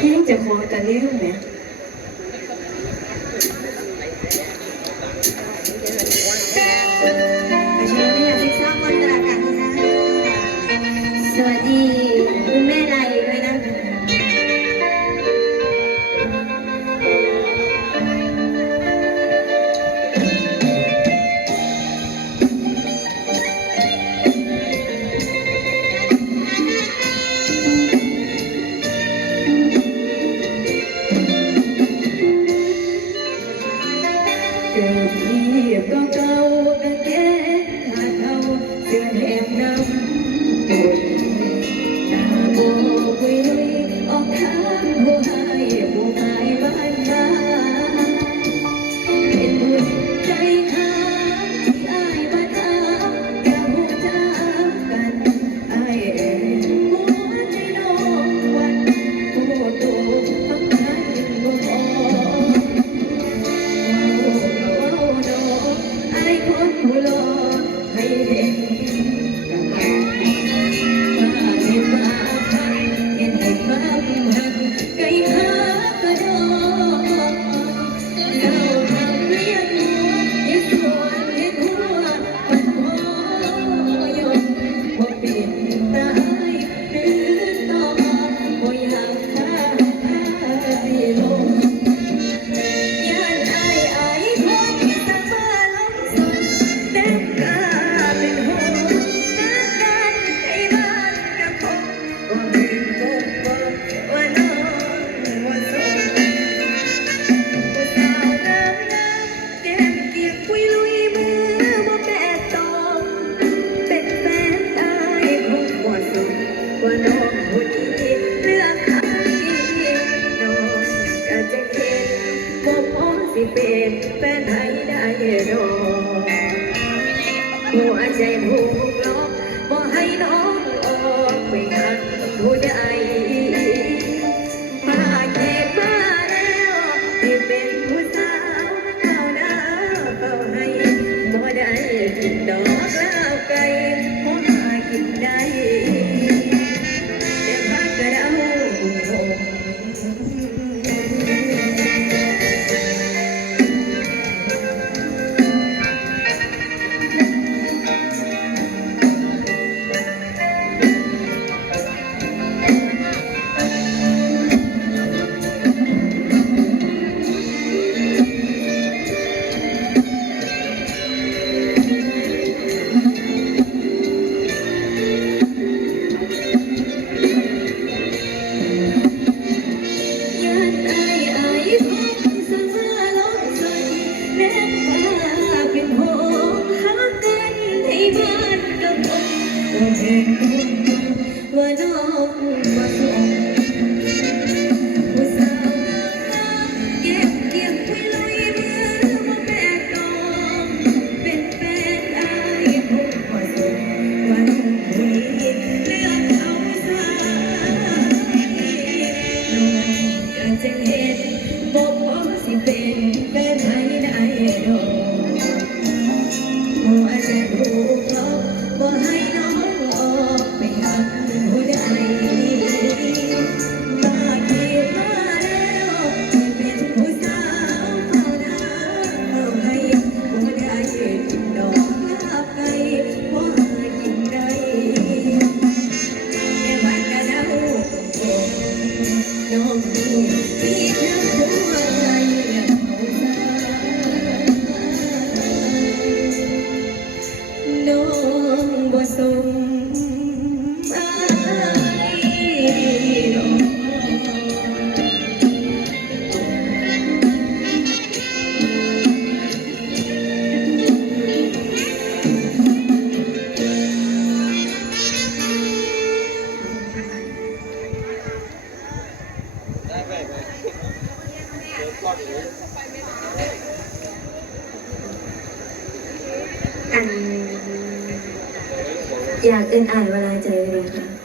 เลี้งจะขอกันเลี้ยงเนี่ย Música and hope. เป็นอ่านเวลาใจเลยค่ะ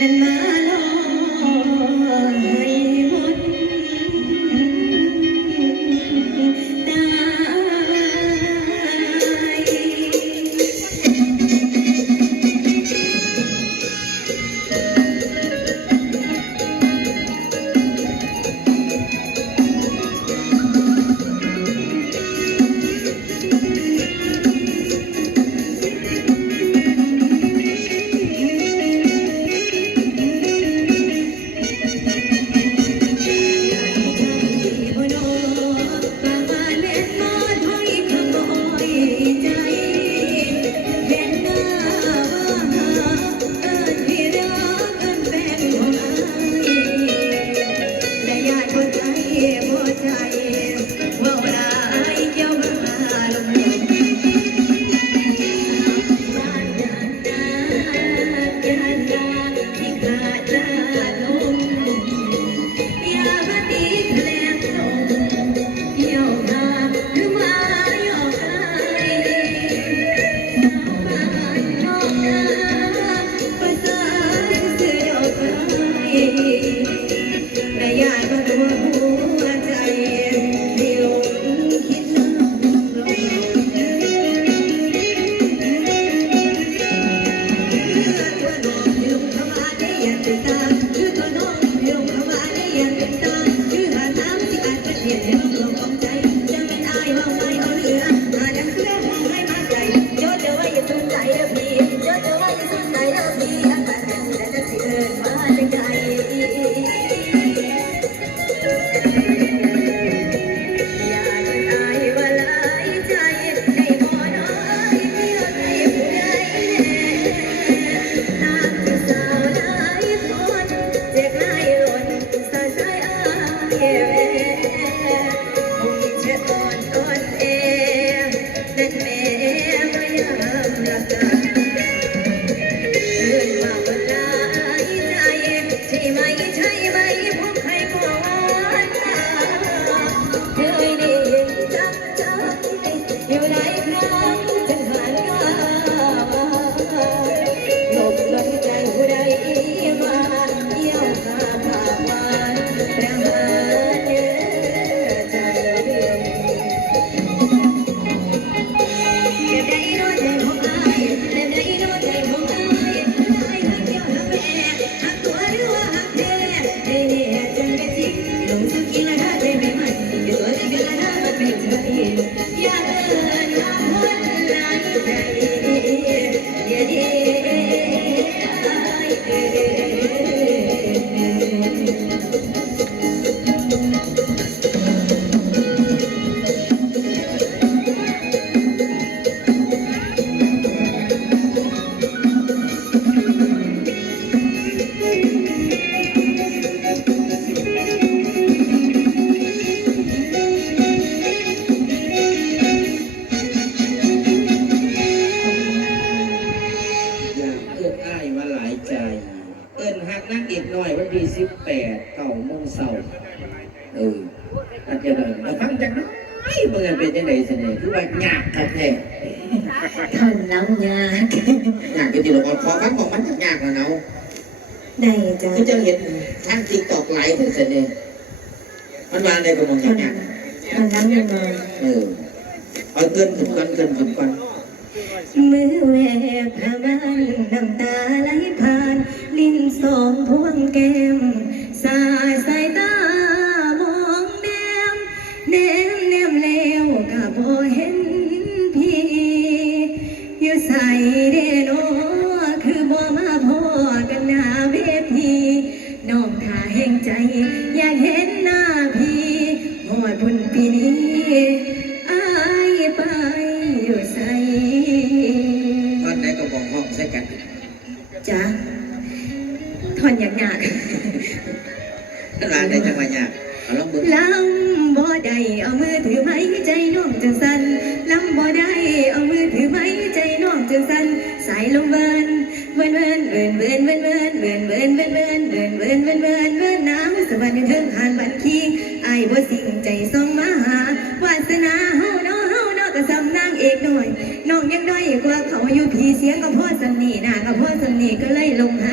In the. เสน่ห์คือว่ายากคักแท้ท่านน้ำยากยากจริงๆแล้วขอฟังของมันยากนะเนาะได้จ้ะคือจะเห็นทางติ๊กตอกไลฟ์ถึงเสน่ห์มันมาในกระมองยากท่านน้ำยังไงๆเออเอาเกินขึ้นก่อนเกินขึ้นก่อนมือแหวกผ้าม่านน้ำตาไหลผ่านลิ้นสองพวงแก้ม หอดพุ่นปีนี้อายไปอยู่ใส่ตอนไหนก็บอกห้องใส่กันจ้ะทอนยากยากร้านในจังหวัดยากเอาลองเบิ่งลำบ่ได้เอามือถือไม้ใจน้องจังสันลำบ่ได้เอามือถือไม้ใจน้องจังสันสายลมเวินเวินเวินเวินเวินเวินเวินเวินเวินเวินเวินเวินเวินเวินเวินเวินน้ำสวรรค์เทิงหานบันคีอายบ่สิ่งใจส่องมาหาวาสนาเฮาเนาะเฮาเนาะก็สำนางเอกหน่อยน้องยังน้อยกว่าเขาอยู่พี่เสียงก็พ่อสำนีหน้าก็พ่อสำนีก็เลยลงหา